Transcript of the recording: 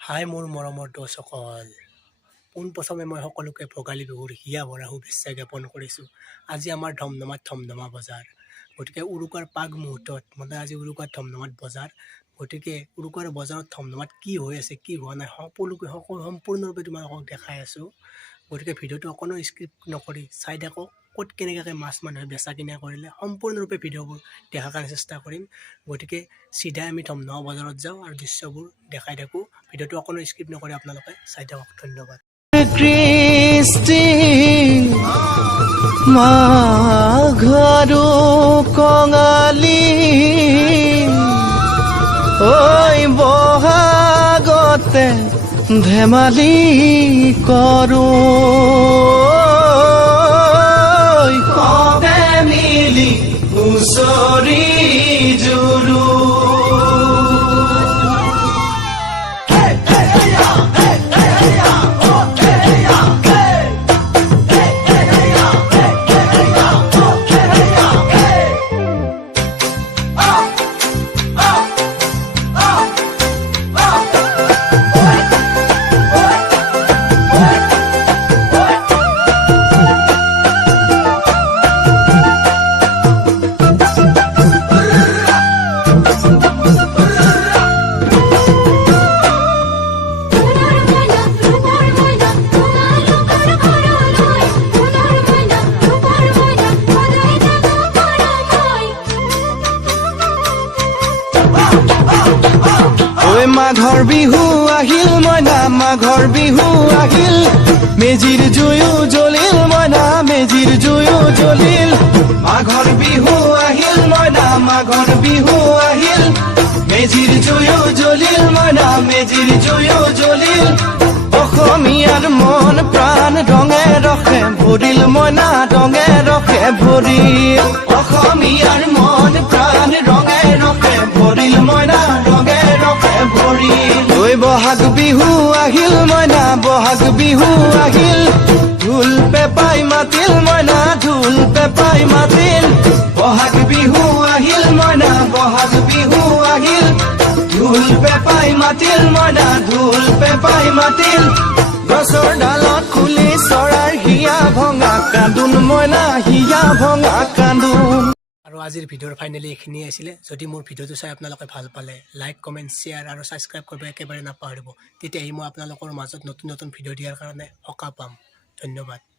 হাই মোৰ মৰমৰ দৰ্শকসকল, পোনপ্ৰথমে মই সকলোকে ভোগালী বিহুৰ হিয়া ভৰা শুভেচ্ছা জ্ঞাপন কৰিছোঁ। আজি আমাৰ ধমধমাত ধমধমা বজাৰ, গতিকে উৰুকাৰ পাগ মুহূৰ্তত মানে আজি উৰুকাৰ ধমধমাত বজাৰ। গতিকে উৰুকাৰ বজাৰত ধমধমাত কি হৈ আছে কি হোৱা নাই সকলোকে সম্পূৰ্ণৰূপে তোমালোকক দেখাই আছোঁ। গতিকে ভিডিঅ'টো অকণো স্কিপ নকৰি চাই থাকক। ক'ত কেনেকৈ মাছ মানুহে বেচা কিনা কৰিলে সম্পূৰ্ণৰূপে ভিডিঅ'বোৰ দেখাৰ কাৰণে চেষ্টা কৰিম। গতিকে চিধাই আমি ধমধমা বজাৰত যাওঁ আৰু দৃশ্যবোৰ দেখাই থাকোঁ। ভিডিঅ'টো অকণো স্কিপ নকৰি আপোনালোকে চাই থাকক। ধন্যবাদ। কৃষ্টি মাঘৰো কঙালী ঐ বহাগতে ধেমালি কৰোঁ কবে মিলি হুঁচৰি জুৰু মাঘৰ বিহু আহিল মইনা মাঘৰ বিহু আহিল মেজিৰ জুয়ো জ্বলিল মইনা মেজিৰ জুয়ো জ্বলিল মাঘৰ বিহু আহিল মইনা মাঘৰ বিহু আহিল মেজিৰ জুয়ো জ্বলিল মইনা মেজিৰ জুয়ো জ্বলিল অসমীয়াৰ মন প্ৰাণ ৰঙে ৰখে ভৰিল মইনা ৰঙে ৰখে ভৰিল অসমীয়াৰ মন প্ৰাণ ৰঙে ৰখে ভৰিল মইনা ৰঙে ৰখে ভৰিল ঐ বহাগ বিহু আহিল মইনা বহাগ বিহু আহিল ঢোল পেপাই মাতিল মইনা ঢোল পেপাই মাতিল বহাগ বিহু আহিল মইনা বহাগ বিহু আহিল ঢোল পেপাই মাতিল মইনা ঢোল পেপাই মাতিল গছৰ ডালত খুলি চৰাইৰ হিয়া ভঙা কান্দোন মইনা হিয়া ভঙা কান্দোন। আৰু আজিৰ ভিডিঅ'ৰ ফাইনেলি এইখিনিয়ে আছিলে। যদি মোৰ ভিডিঅ'টো চাই আপোনালোকে ভাল পালে লাইক কমেণ্ট শ্বেয়াৰ আৰু ছাবস্ক্ৰাইব কৰিব একেবাৰে নাপাহৰিব। তেতিয়াই মই আপোনালোকৰ মাজত নতুন নতুন ভিডিঅ' দিয়াৰ কাৰণে সকাহ পাম। ধন্যবাদ।